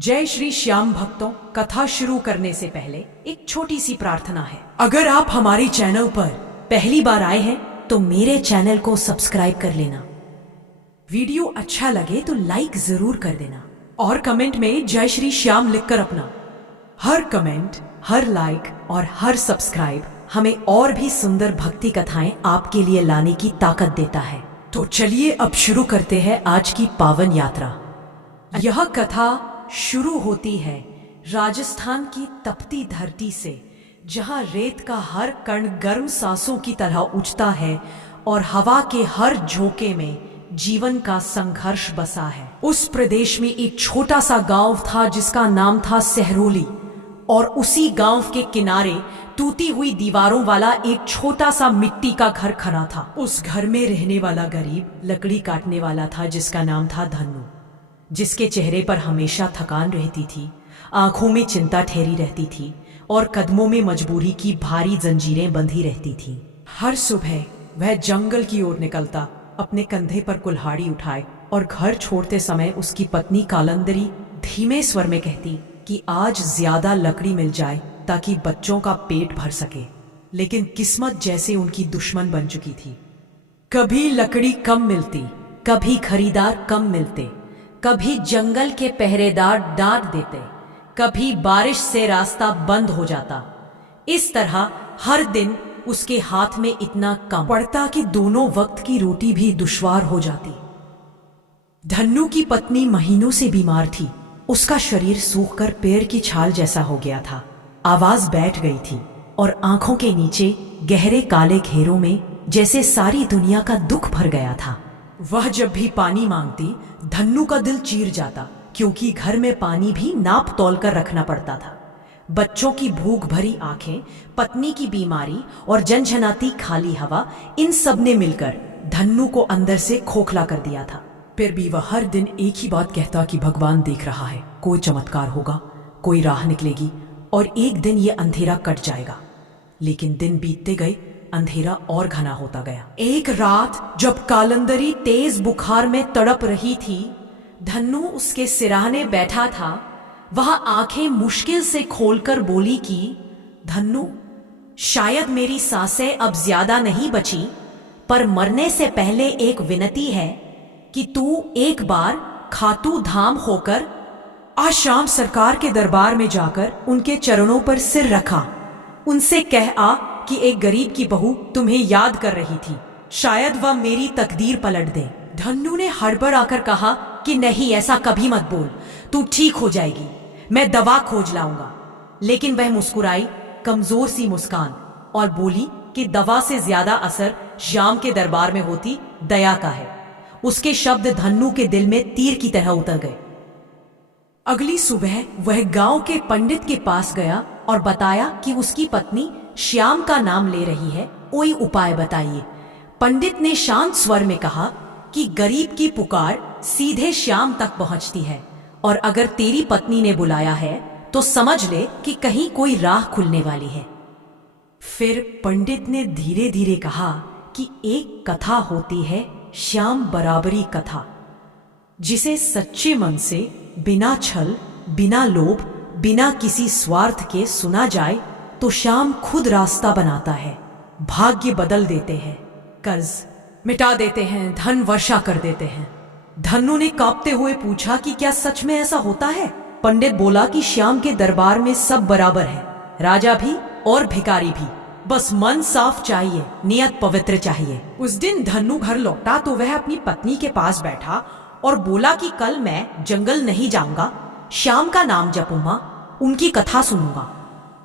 जय श्री श्याम भक्तों, कथा शुरू करने से पहले एक छोटी सी प्रार्थना है। अगर आप हमारे चैनल पर पहली बार आए हैं तो मेरे चैनल को सब्सक्राइब कर लेना। वीडियो अच्छा लगे तो लाइक जरूर कर देना और कमेंट में जय श्री श्याम लिखकर अपना हर कमेंट, हर लाइक और हर सब्सक्राइब हमें और भी सुंदर भक्ति कथाएं आपके लिए लाने की ताकत देता है। तो चलिए अब शुरू करते हैं आज की पावन यात्रा। यह कथा शुरू होती है राजस्थान की तपती धरती से, जहां रेत का हर कण गर्म सांसों की तरह उठता है और हवा के हर झोंके में जीवन का संघर्ष बसा है। उस प्रदेश में एक छोटा सा गांव था जिसका नाम था सहरोली, और उसी गांव के किनारे टूटी हुई दीवारों वाला एक छोटा सा मिट्टी का घर खड़ा था। उस घर में रहने वाला गरीब लकड़ी काटने वाला था जिसका नाम था धन्नू, जिसके चेहरे पर हमेशा थकान रहती थी, आंखों में चिंता ठहरी रहती थी और कदमों में मजबूरी की भारी जंजीरें बंधी रहती थीं। हर सुबह वह जंगल की ओर निकलता, अपने कंधे पर कुल्हाड़ी उठाए, और घर छोड़ते समय उसकी पत्नी कालंदरी धीमे स्वर में कहती कि आज ज्यादा लकड़ी मिल जाए ताकि बच्चों का पेट भर सके। लेकिन किस्मत जैसे उनकी दुश्मन बन चुकी थी। कभी लकड़ी कम मिलती, कभी खरीदार कम मिलते, कभी जंगल के पहरेदार डांट देते, कभी बारिश से रास्ता बंद हो जाता। इस तरह हर दिन उसके हाथ में इतना कम पड़ता कि दोनों वक्त की रोटी भी दुश्वार हो जाती। धन्नू की पत्नी महीनों से बीमार थी। उसका शरीर सूखकर पेड़ की छाल जैसा हो गया था, आवाज बैठ गई थी और आंखों के नीचे गहरे काले घेरों में जैसे सारी दुनिया का दुख भर गया था। वह जब भी पानी मांगती, धन्नू का दिल चीर जाता, क्योंकि घर में पानी भी नाप तौल कर रखना पड़ता था। बच्चों की भूख भरी आंखें, पत्नी की बीमारी और झनझनाती खाली हवा, इन सब ने मिलकर धन्नू को अंदर से खोखला कर दिया था। फिर भी वह हर दिन एक ही बात कहता कि भगवान देख रहा है, कोई चमत्कार होगा, कोई राह निकलेगी और एक दिन ये अंधेरा कट जाएगा। लेकिन दिन बीतते गए, अंधेरा और घना होता गया। एक रात जब कालंदरी तेज बुखार में तड़प रही थी, धन्नू उसके सिरहाने बैठा था। वह आंखें मुश्किल से खोलकर बोली कि धन्नू, शायद मेरी सांसें अब ज्यादा नहीं बची, पर मरने से पहले एक विनती है कि तू एक बार खातू धाम होकर आज शाम सरकार के दरबार में जाकर उनके चरणों पर सिर रखा। उनसे कह आ कि एक गरीब की बहू तुम्हें याद कर रही थी, शायद वह मेरी तकदीर पलट दे। धन्नू ने हड़बड़ आकर कहा कि नहीं, ऐसा कभी मत बोल, तू ठीक हो जाएगी, मैं दवा खोज लाऊंगा। लेकिन वह मुस्कुराई, कमजोर सी मुस्कान, और बोली कि दवा से ज्यादा असर श्याम के दरबार में होती दया का है। उसके शब्द धन्नू के दिल में तीर की तरह उतर गए। अगली सुबह वह गांव के पंडित के पास गया और बताया कि उसकी पत्नी श्याम का नाम ले रही है, कोई उपाय बताइए। पंडित ने शांत स्वर में कहा कि गरीब की पुकार सीधे श्याम तक पहुंचती है, और अगर तेरी पत्नी ने बुलाया है तो समझ ले कि कहीं कोई राह खुलने वाली है। फिर पंडित ने धीरे धीरे कहा कि एक कथा होती है, श्याम बराबरी कथा, जिसे सच्चे मन से, बिना छल, बिना लोभ, बिना किसी स्वार्थ के सुना जाए तो श्याम खुद रास्ता बनाता है, भाग्य बदल देते हैं, कर्ज मिटा देते हैं, धन वर्षा कर देते हैं। धन्नू ने कांपते हुए पूछा कि क्या सच में ऐसा होता है? पंडित बोला कि श्याम के दरबार में सब बराबर है, राजा भी और भिखारी भी, बस मन साफ चाहिए, नियत पवित्र चाहिए। उस दिन धन्नू घर लौटा तो वह अपनी पत्नी के पास बैठा और बोला कि कल मैं जंगल नहीं जाऊंगा, श्याम का नाम जपूंगा, उनकी कथा सुनूंगा।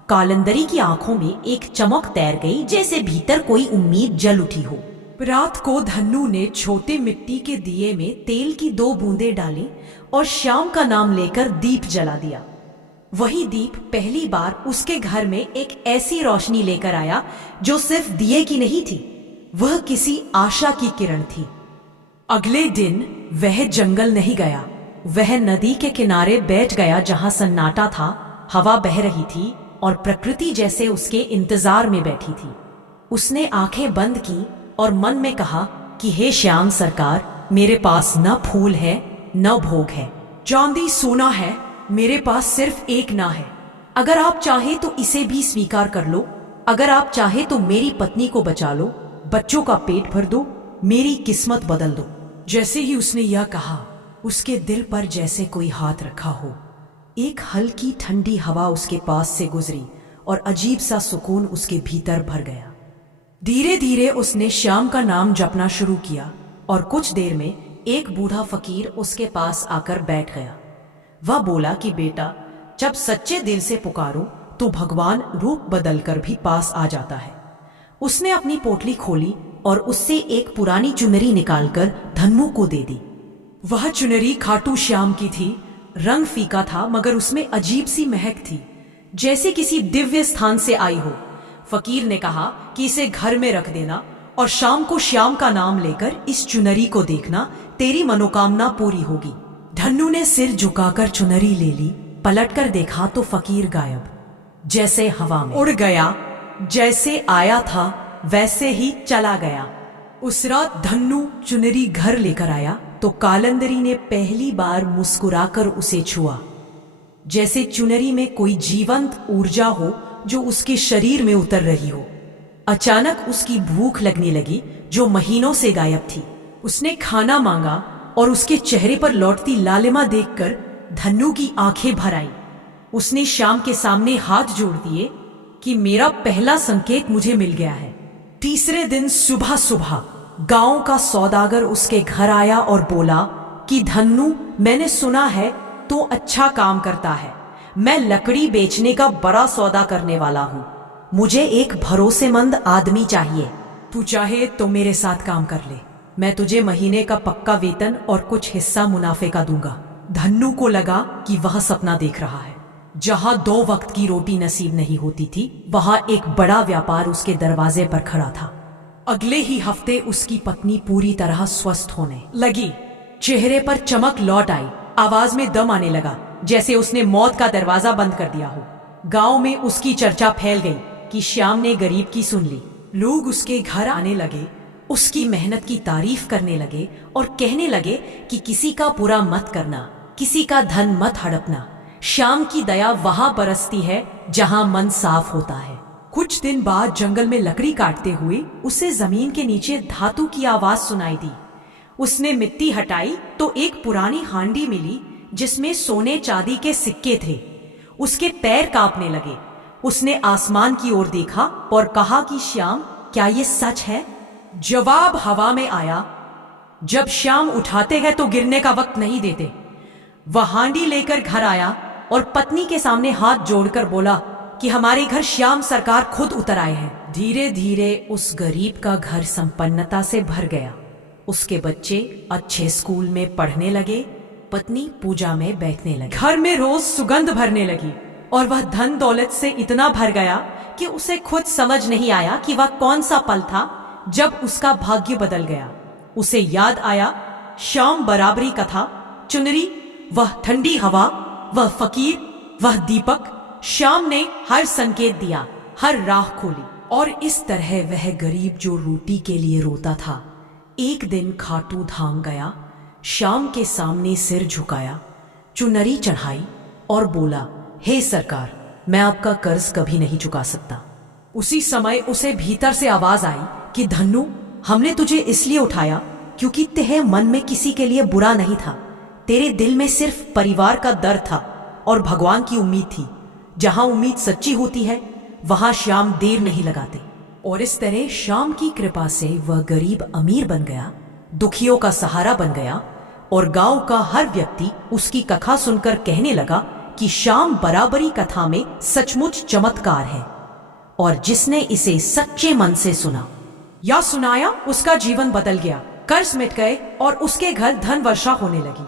कालंदरी की आंखों में एक चमक तैर गई, जैसे भीतर कोई उम्मीद जल उठी हो। रात को धन्नू ने छोटे मिट्टी के दिए में तेल की 2 बूंदें डाली और श्याम का नाम लेकर दीप जला दिया। वही दीप पहली बार उसके घर में एक ऐसी रोशनी लेकर आया जो सिर्फ दिए की नहीं थी, वह किसी आशा की किरण थी। अगले दिन वह जंगल नहीं गया, वह नदी के किनारे बैठ गया जहां सन्नाटा था, हवा बह रही थी और प्रकृति जैसे उसके इंतजार में बैठी थी। उसने आंखें बंद की और मन में कहा कि हे श्याम सरकार, मेरे पास न फूल है न भोग है, चांदी सोना है मेरे पास सिर्फ एक ना है। अगर आप चाहे तो इसे भी स्वीकार कर लो। अगर आप चाहे तो मेरी पत्नी को बचा लो, बच्चों का पेट भर दो, मेरी किस्मत बदल दो। जैसे ही उसने यह कहा, उसके दिल पर जैसे कोई हाथ रखा हो। एक हल्की ठंडी हवा उसके पास से गुजरी और अजीब सा सुकून उसके भीतर भर गया। धीरे धीरे उसने श्याम का नाम जपना शुरू किया और कुछ देर में एक बूढ़ा फकीर उसके पास आकर बैठ गया। वह बोला कि बेटा, जब सच्चे दिल से पुकारो तो भगवान रूप बदलकर भी पास आ जाता है। उसने अपनी पोटली खोली और उससे एक पुरानी चुनरी निकालकर धन्नू को दे दी। वह चुनरी खाटू श्याम की थी। रंग फीका था मगर उसमें अजीब सी महक थी, जैसे किसी दिव्य स्थान से आई हो। फकीर ने कहा कि इसे घर में रख देना और शाम को श्याम का नाम लेकर इस चुनरी को देखना, तेरी मनोकामना पूरी होगी। धन्नू ने सिर झुकाकर चुनरी ले ली। पलटकर देखा तो फकीर गायब, जैसे हवा में उड़ गया। जैसे आया था वैसे ही चला गया। उस रात धन्नू चुनरी घर लेकर आया तो कालंदरी ने पहली बार मुस्कुराकर उसे छुआ, जैसे चुनरी में कोई जीवंत ऊर्जा हो जो उसके शरीर में उतर रही हो। अचानक उसकी भूख लगने लगी जो महीनों से गायब थी। उसने खाना मांगा और उसके चेहरे पर लौटती लालिमा देखकर धन्नू की आंखें भर आई। उसने श्याम के सामने हाथ जोड़ दिए कि मेरा पहला संकेत मुझे मिल गया है। तीसरे दिन सुबह सुबह गांव का सौदागर उसके घर आया और बोला कि धन्नू, मैंने सुना है तो अच्छा काम करता है। मैं लकड़ी बेचने का बड़ा सौदा करने वाला हूँ। मुझे एक भरोसेमंद आदमी चाहिए। तू चाहे तो मेरे साथ काम कर ले। मैं तुझे महीने का पक्का वेतन और कुछ हिस्सा मुनाफे का दूंगा। धन्नू को लगा कि वह सपना देख रहा है। जहां 2 वक्त की रोटी नसीब नहीं होती थी, वहां एक बड़ा व्यापार उसके दरवाजे पर खड़ा था। अगले ही हफ्ते उसकी पत्नी पूरी तरह स्वस्थ होने लगी। चेहरे पर चमक लौट आई। आवाज में दम आने लगा, जैसे उसने मौत का दरवाजा बंद कर दिया हो। गांव में उसकी चर्चा फैल गई कि श्याम ने गरीब की सुन ली। लोग उसके घर आने लगे, उसकी मेहनत की तारीफ करने लगे और कहने लगे कि किसी का बुरा मत करना, किसी का धन मत हड़पना। श्याम की दया वहां बरसती है जहां मन साफ होता है। कुछ दिन बाद जंगल में लकड़ी काटते हुए उसे जमीन के नीचे धातु की आवाज सुनाई दी। उसने मिट्टी हटाई तो एक पुरानी हांडी मिली जिसमें सोने चांदी के सिक्के थे। उसके पैर कांपने लगे। उसने आसमान की ओर देखा और कहा कि श्याम, क्या ये सच है? जवाब हवा में आया, जब श्याम उठाते हैं तो गिरने का वक्त नहीं देते। वह हांडी लेकर घर आया और पत्नी के सामने हाथ जोड़कर बोला कि हमारे घर श्याम सरकार खुद उतर आए हैं। धीरे धीरे उस गरीब का घर संपन्नता से भर गया। उसके बच्चे अच्छे स्कूल में पढ़ने लगे, पत्नी पूजा में बैठने लगी, घर में रोज सुगंध भरने लगी और वह धन दौलत से इतना भर गया कि उसे खुद समझ नहीं आया कि वह कौन सा पल था जब उसका भाग्य बदल गया। उसे याद आया श्याम बराबरी कथा, चुनरी, वह ठंडी हवा, वह फकीर, वह दीपक। श्याम ने हर संकेत दिया, हर राह खोली और इस तरह वह गरीब जो रोटी के लिए रोता था, एक दिन खाटू धाम गया, श्याम के सामने सिर झुकाया, चुनरी चढ़ाई और बोला, हे सरकार, मैं आपका कर्ज कभी नहीं चुका सकता। उसी समय उसे भीतर से आवाज आई कि धन्नू, हमने तुझे इसलिए उठाया क्योंकि तेरे मन में किसी के लिए बुरा नहीं था। तेरे दिल में सिर्फ परिवार का दर्द था और भगवान की उम्मीद थी। जहां उम्मीद सच्ची होती है वहां श्याम देर नहीं लगाते। और इस तरह श्याम की कृपा से वह गरीब अमीर बन गया, दुखियों का सहारा बन गया और गांव का हर व्यक्ति उसकी कथा सुनकर कहने लगा कि श्याम बराबरी कथा में सचमुच चमत्कार है। और जिसने इसे सच्चे मन से सुना या सुनाया, उसका जीवन बदल गया, कर्ज मिट गए और उसके घर धन वर्षा होने लगी।